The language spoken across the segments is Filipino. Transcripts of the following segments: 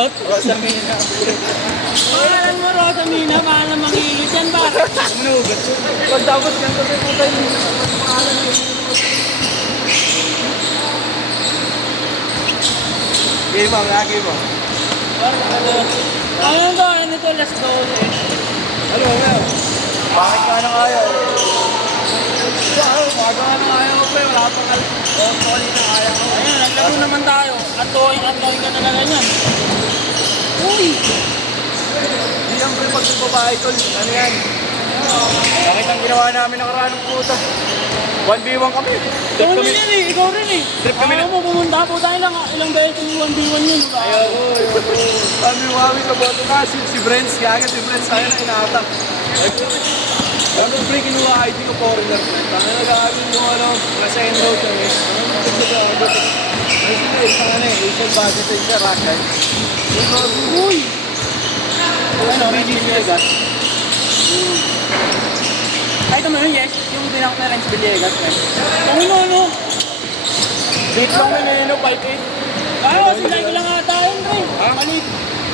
Hilot? Rosamina. Alam mo, Rosamina, paano manghilot yan ba? Manugat yun. Pag dapat yan kasi puta yun. Pangalan yun. Game mo, nga game mo. Ano to, last goal eh. Ano, Mel? Bakit ka nang ayaw? Bakit ka nang ayaw ko eh? Wala pang toli na ayaw ko. Ayun, naglaro naman tayo. Atoing ka na lang yan. Uy! Hindi yan pre, pag babae tol. Ano yan? Bakit ang ginawa namin nakaraan ng puta? 1v1 kami. Ikaw rin yan eh, ikaw rin eh. Trip kami na. Ayaw mo, pumunta po tayo lang. Ilang beses yung 1v1 yun. Ayaw ko. Kami wawi sa boto ka. Si Brents, kaya si Brents tayo na inaata. Ano pre, kinuha ID ko foreigner. Tanga nag-aamin mo ano, nasa enroll kami. Ay sige, isang ano eh, Asian body sa isa, racket. Uy! Ano, BGC Vegas. Kahit naman yun, yes. Yung binang na Renz Villegas. Ano? Date lang na nino, 5'8". Ayaw, sinay ko lang ata yun, Ray. Ha? Mali.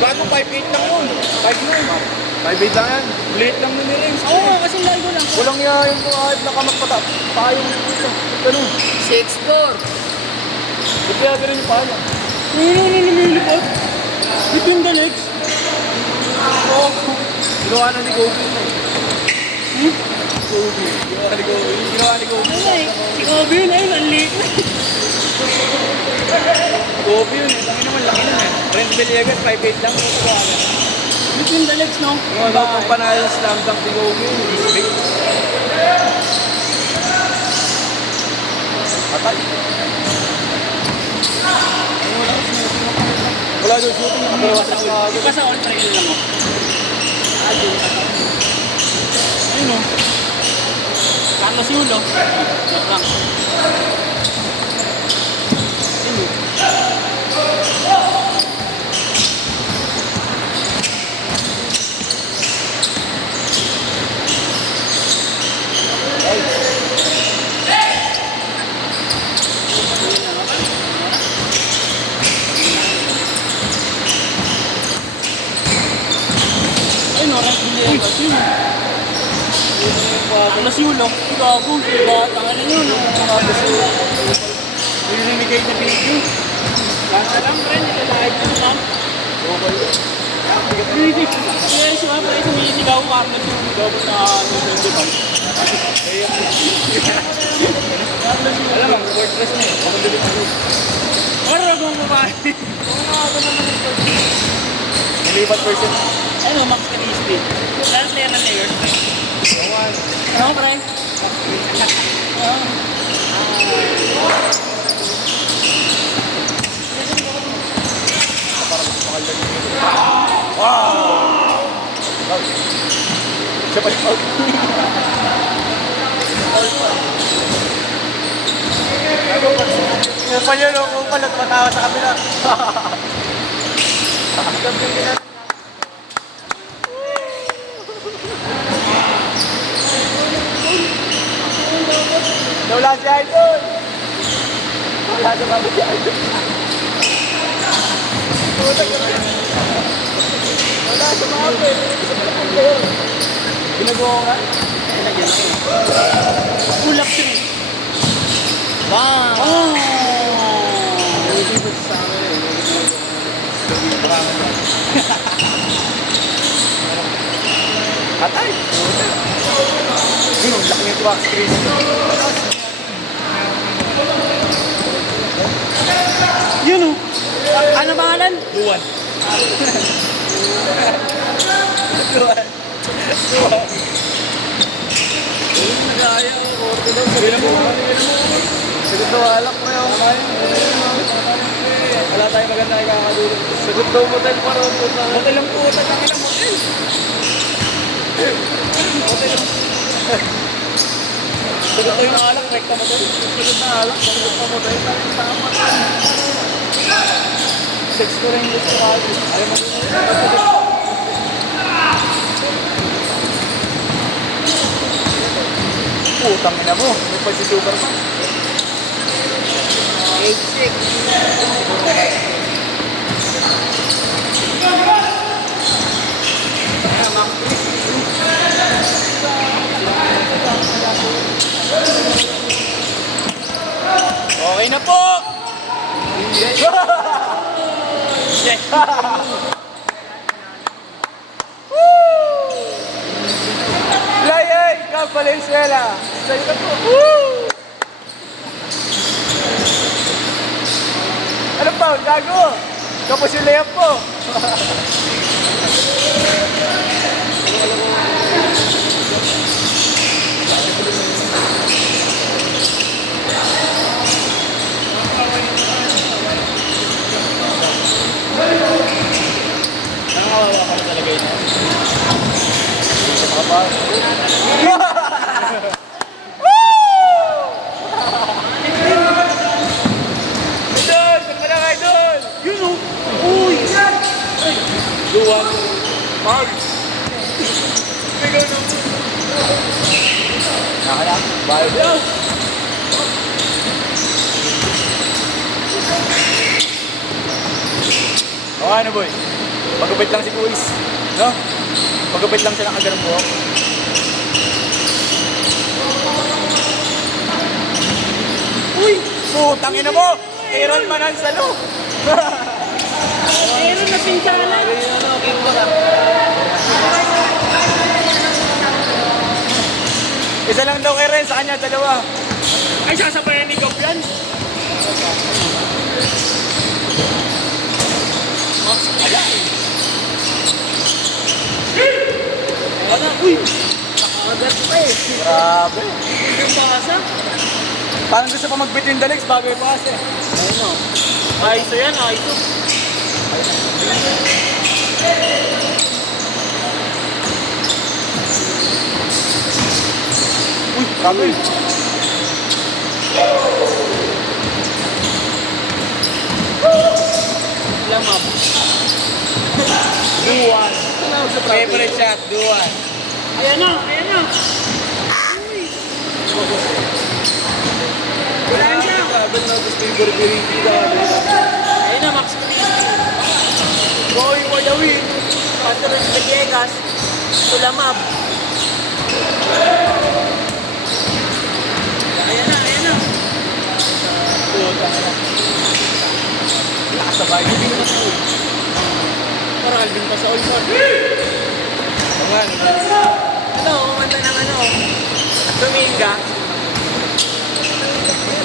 Bago 5'8 lang yun. 5'9". 5'8 lang yan. Late lang na ni Renz. Oo nga, kasi sinay ko lang. Walang yan yung mga kahit nakamagpatap. Payong dito. Ganun. 6'4". Ba't kaya ganun yung pala? Lumilipot. Between the legs. Oo. Ginawa na ni Gobi yun eh. Gobi. Ginawa ni Gobi. Ano eh, si Kobe yun, ayun, ang liit na. Gobi yun eh. Tangin naman laki nun eh. Renz Villegas, 5'8 lang. Between the legs, no? Ano kung panalo yung slam dunk ni Gobi yun. Big. Atay. Wala doon shooting. Di ba sa on trail lang ako? Ayun o. Carlos Yulo. Joke lang. Ayun o. Ayun o, Renz Villegas yun. Carlos Yulo. Gago. Bata ka na yun. Carlos Yulo. Nilinigay na video. Basta lang, friend. Lalahit ko lang. Kaya siya pa rin sumisigaw Carlos Yulo. Dapat na Nintendo Dubai. Alam mo, WordPress na eh. Pagkagalit ako. Parang kung babae. Nilipat person. Ano, Max Christie. Dahil player ng Layers. Ano, pre? Siya pa rin. Yung pa yun, kung pala tumatawa sa kamila. Wala si Idol! Wala na ba si Idol? Wala sa mga player. Ginagawa ka? Kulak 3. Wow! Nilibot sa amin eh. Atay! Yun, laki yung wax screen. Yun o. Ano pangalan? Luwan. Nagaya ko, korte daw. Sabi na mo. Sagot daw alak mo yun. Wala tayong maganda ikakadulog. Sagot daw motel pa ron. Motel lang po. Motel lang ilang motel. Motel lang. Sagot daw yung alak. Rekta motel. Sagot na alak. Sagot na motel. Tama. Sex ko rin gusto ka. Ayaw mo. Putang ina mo. May pa si Superman. 8'6". Okay na po! Yes! Fly ka, Valenzuela! Sa'yo na po! Woo! Ano pa? Gago! Kapos yung layup po! Nakakawawa ka na talaga yun. Idol! Saan mo lang, Idol? Yun o! Uy! Luwan. Mark. Ikaw na po. Nakalang. Bye. O ano boy? Pagupit lang si Kuis. No? Pagupit lang siya ng agarang buhok. Uy! Putang ina mo! Aaron Manan Salo! Meron na pinsala. Isa lang daw kay Ren, sa kanya dalawa. Ay, sasabayan ni Gop yan. Ala eh. Wala, uy! Nakagat pa eh. Grabe. Yung pasa. Parang gusto pa mag-between the legs bago ipaas eh. Ayun o. Ayos yan, ayos. Uy, grabe. Lamab. Duwan. Favorite shot, Duwan. Ayan na, ayan na. Uy! Wala siya. Grabe na gusto yung burgeriti dali. Ayun na, Max Christie. Going for the win. Patrol Villegas. Tulamab. Ayan na, ayan na. Puta na. Nakasabay. Hindi naman po. Parang Alvin pa sa all-star. Naman. Ito, kumanta ng ano. Dominga.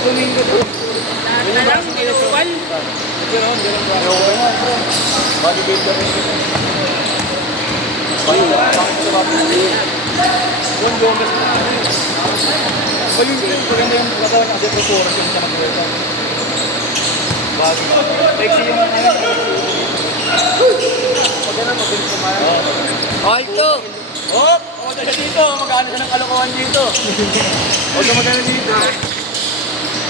Domingo to. Alam, Ilocal. Gano'n ba? Ayoko na, bro. Bodybuilder rin siya. Bakit sa babi? Juan Gomez na. Ayun, maganda yung talaga kasi performance yung siya nag-workout. Bagay. Sexy yung ano. Maganda, mabilis kumain. Alto. Hop! Huwag ka dito. Magkano ka ng kalokohan dito. Huwag ka magkano dito.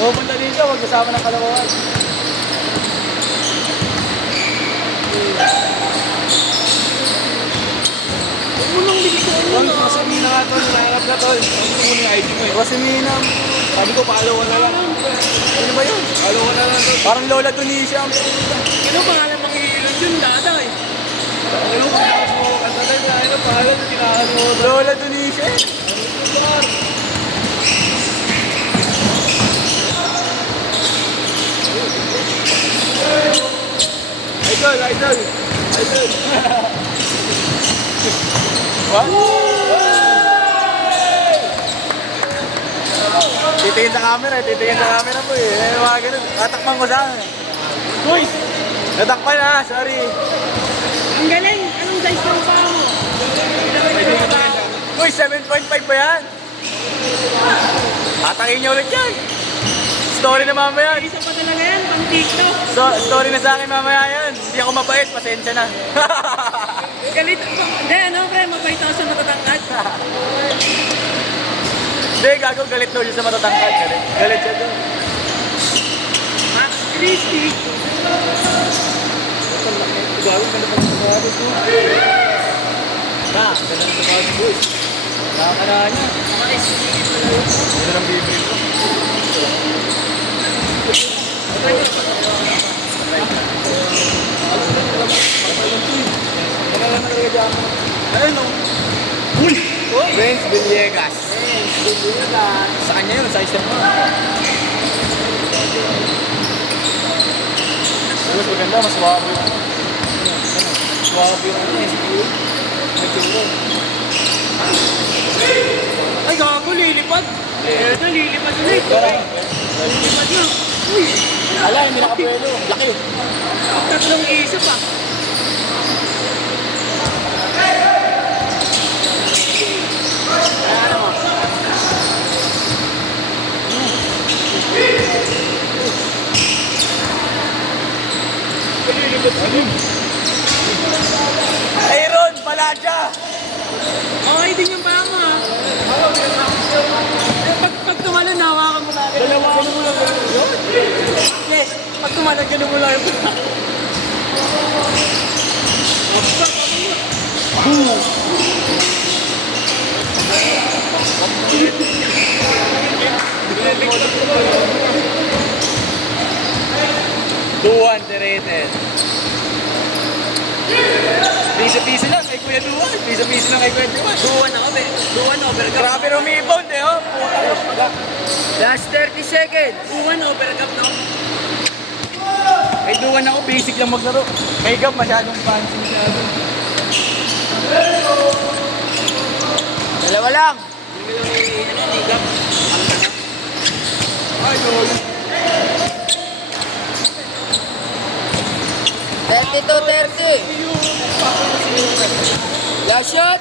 Huwag punta dito. Huwag kasama ng kalokohan. Huwag mo nang bigyan Tol, Rosemina nga tol. Nangarap na tol. Ano mo yung ID mo eh? Rosemina. Sabi ko, follow ko na lang. Ano ba yun? Follow ko na lang tol. Parang Lola Tunisia. Ano pangalan mang ilan yun? Dada eh. Ano mo? Ang tatay na ano pangalan na tinakalimutan. Lola Tunisia. Idol, idol. Idol. What? Titingin sa camera eh. Titingin sa camera po eh. Eh, mga ganun. Tatakpan ko sa akin. Boys, Natakpan na, sorry. ang galing. Anong size ng paa mo? Uy, 7.5 ba yan? Atakin niyo ulit yan. Story na mamaya. Isa pa talaga yan, pang TikTok. So, story na sa akin mamaya yan. Hindi ako mabait, pasensya na. Galit ako. Hindi, ano pre, mabait ako sa matatangkad. Hindi, gago, galit daw siya sa matatangkad. Galit siya doon. Max Christie. Gago, ganda pa ng sapatos mo. Na, ganda ng sapatos mo. Nakakaraan niya. Ganda ng bibig ko. Wala lang talaga dyan. Ayun o. Uy! Vince Villegas. Sa kanya yun, sa isang mo. Mas maganda, mas wabi. Wabi yung ano eh. Nagturo. Ay, gago, lilipad. Ito, lilipad ulit. Lilipad yun. Uy, Ala, hindi nakabuelo. Laki. tatlong isa pa. Ano mo? Aaron, Palaja! Okay din yung baka mo, ha? Pag tumalon, hawakan mo natin. Dalawa mo lang yun. Yes, pag tumalon, ganun mo lang yung baka. Duwan, Terete. Piso-piso lang kay Kuya Duwan. Piso-piso lang kay Kuya Duwan. Duwan ako, duwan overcup. Grabe rumibond eh, oh. Last 30 seconds. Duwan overcup, no? Kay Duwan ako, basic lang maglaro. Kay Gab, masyadong fancy masyado. Dalawa lang. Hindi mo lang ano, ligap. Ay, lol. 32-30. Last shot.